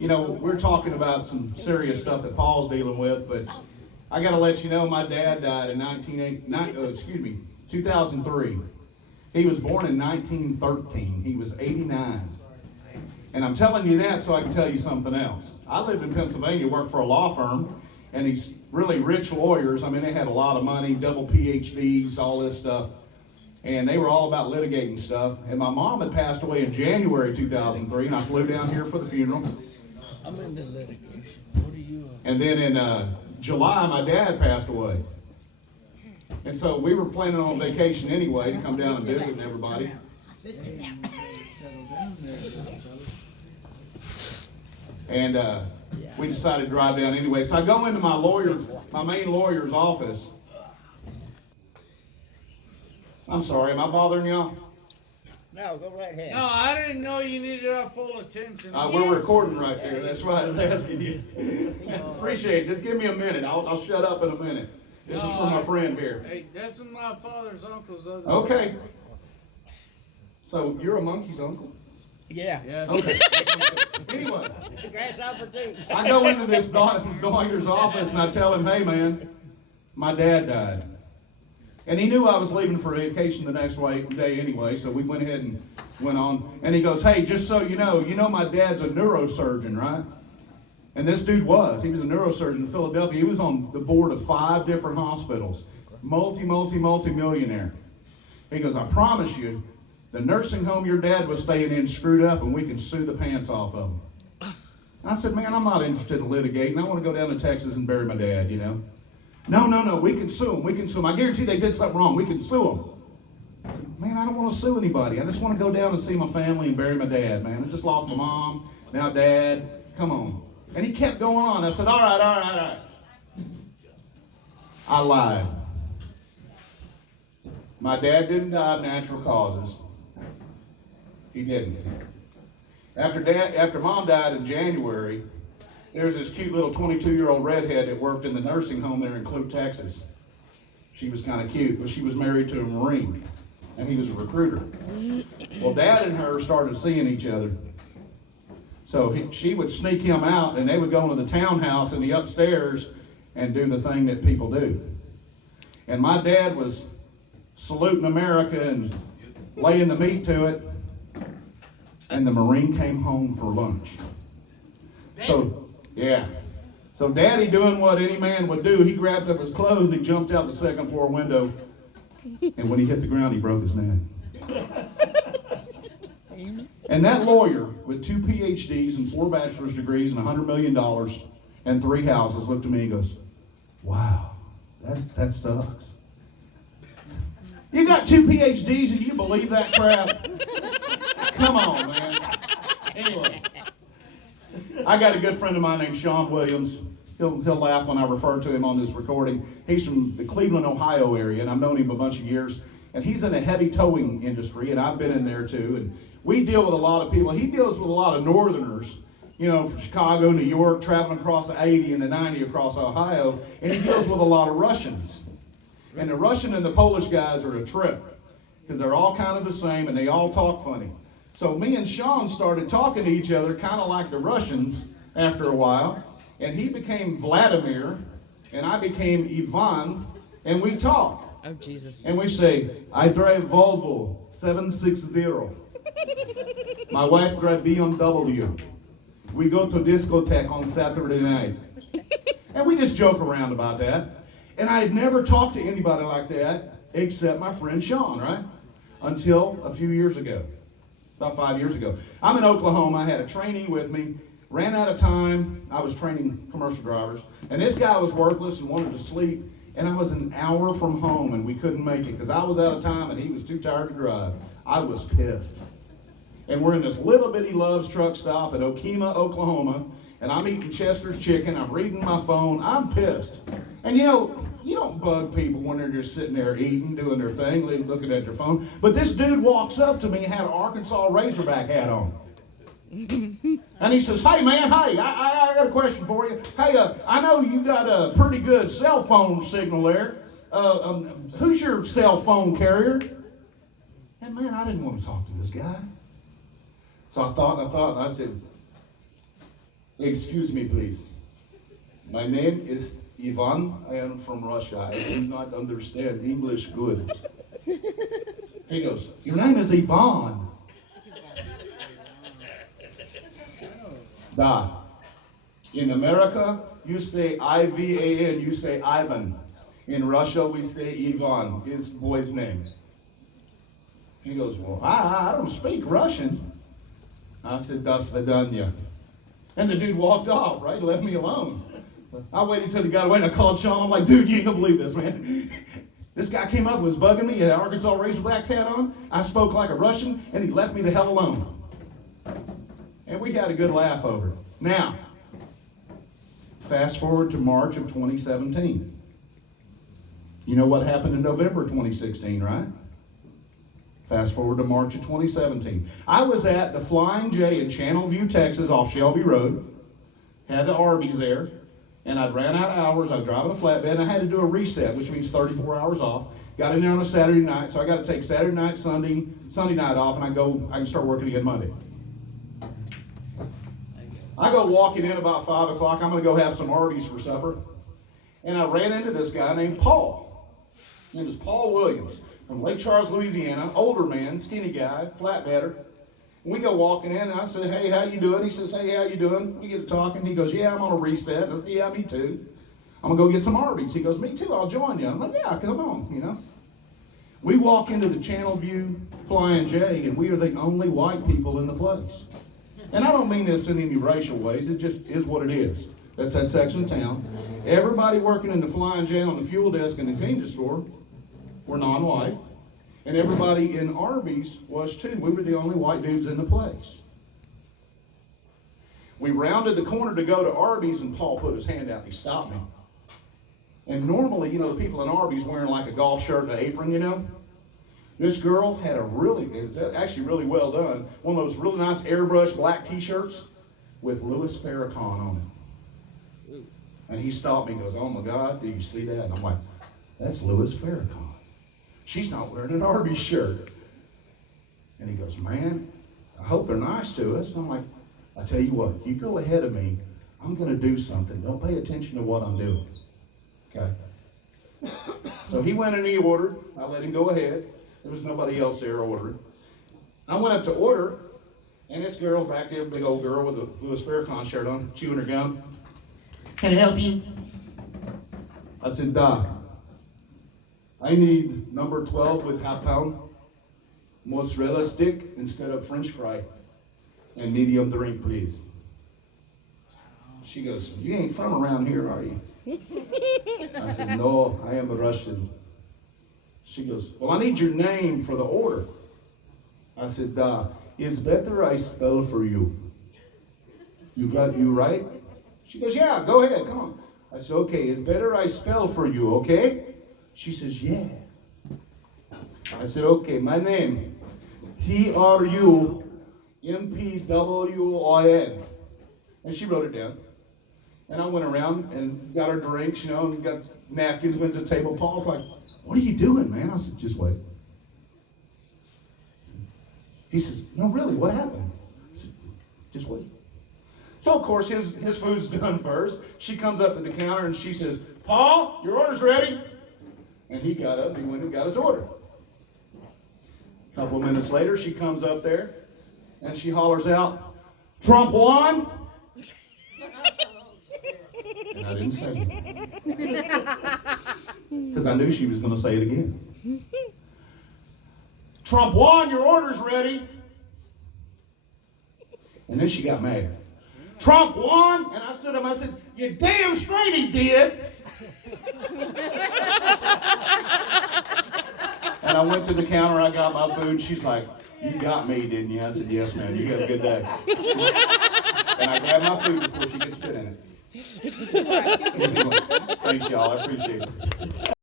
You know, we're talking about some serious stuff that Paul's dealing with, but I got to let you know my dad died in 2003. He was born in 1913. He was 89. And I'm telling you that so I can tell you something else. I lived in Pennsylvania, worked for a law firm, and these really rich lawyers, I mean, they had a lot of money, double PhDs, all this stuff. And they were all about litigating stuff. And my mom had passed away in January 2003, and I flew down here for the funeral. I'm into litigation. What are you? And then in July, my dad passed away. And so we were planning on vacation anyway, to come down and visit everybody. And we decided to drive down anyway. So I go into my main lawyer's office. I'm sorry, am I bothering y'all? No, go right ahead. No, I didn't know you needed our full attention. We're recording right there. That's why I was asking you. Appreciate it. Just give me a minute. I'll shut up in a minute. This is for my friend here. Hey, that's from my father's uncle's other. Okay. So you're a monkey's uncle? Yeah. Yes. Okay. Anyway, Grasshopper too. I go into this lawyer's office and I tell him, hey man, my dad died. And he knew I was leaving for vacation the next day anyway, so we went ahead and went on. And he goes, hey, just so you know my dad's a neurosurgeon, right? And this dude was. He was a neurosurgeon in Philadelphia. He was on the board of 5 different hospitals. Multi-millionaire. He goes, I promise you, the nursing home your dad was staying in screwed up and we can sue the pants off of him. And I said, man, I'm not interested in litigating. I want to go down to Texas and bury my dad, you know. No, we can sue them. I guarantee they did something wrong. We can sue them. I said, man, I don't want to sue anybody. I just want to go down and see my family and bury my dad, man. I just lost my mom, now dad. Come on. And he kept going on. I said, all right. I lied. My dad didn't die of natural causes. He didn't. After mom died in January, there was this cute little 22-year-old redhead that worked in the nursing home there in Clute, Texas. She was kind of cute, but she was married to a Marine, and he was a recruiter. Well, Dad and her started seeing each other. So she would sneak him out, and they would go into the townhouse in the upstairs and do the thing that people do. And my dad was saluting America and laying the meat to it, and the Marine came home for lunch. So, yeah. So Daddy doing what any man would do, he grabbed up his clothes and he jumped out the second floor window. And when he hit the ground, he broke his neck. And that lawyer with 2 PhDs and 4 bachelor's degrees and $100 million and 3 houses looked at me and goes, wow, that sucks. You got 2 PhDs and you believe that crap? Come on, man. Anyway. I got a good friend of mine named Sean Williams. He'll laugh when I refer to him on this recording. He's from the Cleveland, Ohio area, and I've known him a bunch of years. And he's in the heavy towing industry, and I've been in there too. And we deal with a lot of people. He deals with a lot of Northerners, you know, from Chicago, New York, traveling across the 80 and the 90 across Ohio. And he deals with a lot of Russians. And the Russian and the Polish guys are a trip because they're all kind of the same, and they all talk funny. So me and Sean started talking to each other kind of like the Russians after a while. And he became Vladimir, and I became Ivan, and we talk. Oh, Jesus. And we say, I drive Volvo 760. My wife drives BMW. We go to discotheque on Saturday night. And we just joke around about that. And I had never talked to anybody like that except my friend Sean, right? Until a few years ago. About 5 years ago. I'm in Oklahoma. I had a trainee with me. Ran out of time. I was training commercial drivers. And this guy was worthless and wanted to sleep. And I was an hour from home and we couldn't make it because I was out of time and he was too tired to drive. I was pissed. And we're in this little bitty Love's truck stop at Okemah, Oklahoma. And I'm eating Chester's chicken. I'm reading my phone. I'm pissed. And you know, you don't bug people when they're just sitting there eating, doing their thing, looking at their phone. But this dude walks up to me and had an Arkansas Razorback hat on. And he says, hey man, hey, I got a question for you. Hey, I know you got a pretty good cell phone signal there. Who's your cell phone carrier? And man, I didn't want to talk to this guy. So I thought, and I said, Excuse me, please. My name is Ivan. I am from Russia. I do not understand English good. He goes, your name is Ivan. Da. In America, you say I-V-A-N, you say Ivan. In Russia, we say Ivan, his boy's name. He goes, well, I don't speak Russian. I said, das vidanya. And the dude walked off, right? Left me alone. So I waited until he got away and I called Sean. I'm like, dude, you ain't gonna believe this, man. This guy came up and was bugging me. He had an Arkansas Razorbacks hat on. I spoke like a Russian and he left me the hell alone. And we had a good laugh over it. Now, fast forward to March of 2017. You know what happened in November 2016, right? Fast forward to March of 2017. I was at the Flying J in Channelview, Texas, off Shelby Road. Had the Arby's there. And I'd ran out of hours. I was driving a flatbed. And I had to do a reset, which means 34 hours off. Got in there on a Saturday night. So I got to take Saturday night, Sunday night off. And I can start working again Monday. I go walking in about 5 o'clock. I'm going to go have some Arby's for supper. And I ran into this guy named Paul. His name is Paul Williams from Lake Charles, Louisiana. Older man, skinny guy, flatbedder. And we go walking in, and I said, hey, how you doing? He says, hey, how you doing? We get to talking. He goes, yeah, I'm on a reset. I said, yeah, me too. I'm going to go get some Arby's. He goes, me too, I'll join you. I'm like, yeah, come on, you know. We walk into the Channelview Flying J, and we are the only white people in the place. And I don't mean this in any racial ways. It just is what it is. That's that section of town. Everybody working in the Flying J on the fuel desk in the convenience store were non-white. And everybody in Arby's was too. We were the only white dudes in the place. We rounded the corner to go to Arby's, and Paul put his hand out and he stopped me. And normally, you know, the people in Arby's wearing like a golf shirt and an apron, you know. This girl had it was actually really well done, one of those really nice airbrush black t-shirts with Louis Farrakhan on it. And he stopped me and goes, oh my God, do you see that? And I'm like, that's Louis Farrakhan. She's not wearing an Arby's shirt. And he goes, man, I hope they're nice to us. And I'm like, I tell you what, you go ahead of me. I'm going to do something. Don't pay attention to what I'm doing. Okay? So he went and he ordered. I let him go ahead. There was nobody else there ordering. I went up to order, and this girl back there, big old girl with a Louis Farrakhan shirt on, chewing her gum. Can I help you? I said, Doc, I need number 12 with half-pound mozzarella stick instead of French fry, and medium drink, please. She goes, you ain't from around here, are you? I said, no, I am a Russian. She goes, well, I need your name for the order. I said, it's better I spell for you. You got you right? She goes, yeah, go ahead, come on. I said, okay, it's better I spell for you, okay? She says, yeah. I said, okay, my name, Trumpwin. And she wrote it down. And I went around and got her drinks, you know, and got napkins, went to the table. Paul's like, what are you doing, man? I said, just wait. He says, no, really, what happened? I said, just wait. So, of course, his food's done first. She comes up to the counter and she says, Paul, your order's ready. And he got up and he went and got his order. A couple of minutes later, she comes up there and she hollers out, Trump won. And I didn't say it. Because I knew she was going to say it again. Trump won, your order's ready. And then she got mad. Trump won, and I stood up and I said, you damn straight he did. And I went to the counter, I got my food. She's like, you got me, didn't you? I said, yes, ma'am. You have a good day. And I grabbed my food before she could spit in it. Thanks, y'all. I appreciate it.